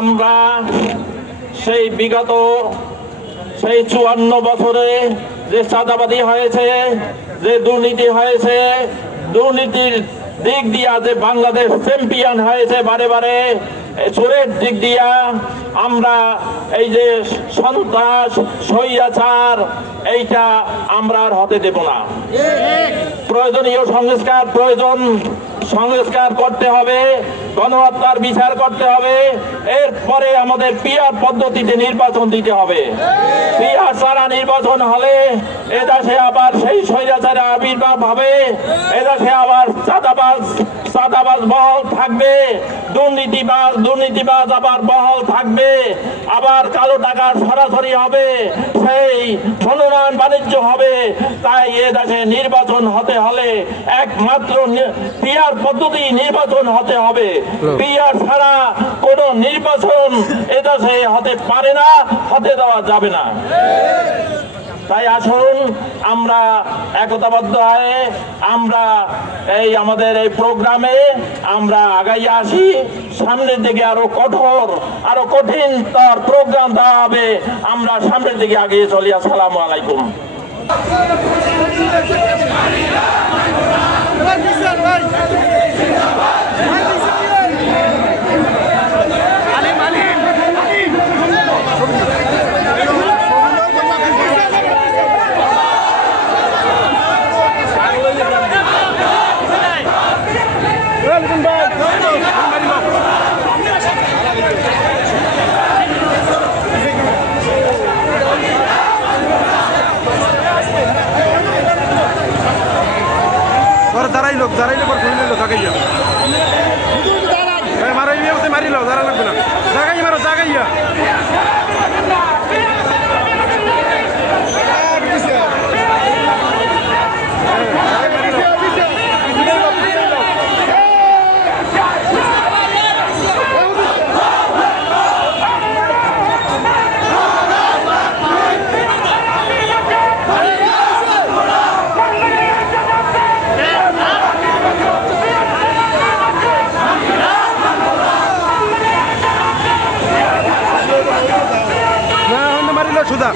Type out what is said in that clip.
আমরা সেই বিগত 54 বছরে যে চাঁদাবাদী হয়েছে, যে দুর্নীতি হয়েছে, দুর্নীতির দিক দিয়া যে বাংলাদেশ চ্যাম্পিয়ন হয়েছে বারে বারে, চোরের দিক দিয়া আমরা এই যে সন্ত্রাস স্বৈরাচার এইটা আমরা আর হতে দেব না। প্রয়োজনীয় সংস্কার করতে হবে, গণহত্যার বিচার করতে হবে। এরপরে আমাদের পিআর পদ্ধতিতে নির্বাচন দিতে হবে। পিআর ছাড়া নির্বাচন হলে এদেশে আবার সেই স্বৈরাচারের আবির্ভাব হবে, এদেশে আবার চাঁদাবাজ বহাল থাকবে, দুর্নীতিবাজ আবার বহাল থাকবে, আবার কালো টাকা সরাসরি হবে, সেই মনোনয়ন বাণিজ্য হবে। তাই এদেশে নির্বাচন হতে হলে একমাত্র পিআর পদ্ধতি নির্বাচন হতে হবে। পিআর ছাড়া কোন নির্বাচন এদেশে হতে পারে না, হতে দেওয়া যাবে না। তাই আসুন আমরা একতাবদ্ধ হয়ে আমরা এই আমাদের এই প্রোগ্রামে আমরা আগাইয়ে আসি। সামনের দিকে আরো কঠোর, আরো কঠিন তার প্রোগ্রাম দেওয়া হবে। আমরা সামনের দিকে এগিয়ে চলি। আসসালামু আলাইকুম। দাঁড়াইলে পর খুলে নিল জাগাইয়া মারিল দাঁড়া লাগবে না, জাগাই মারো জাগাইয়া। সুদা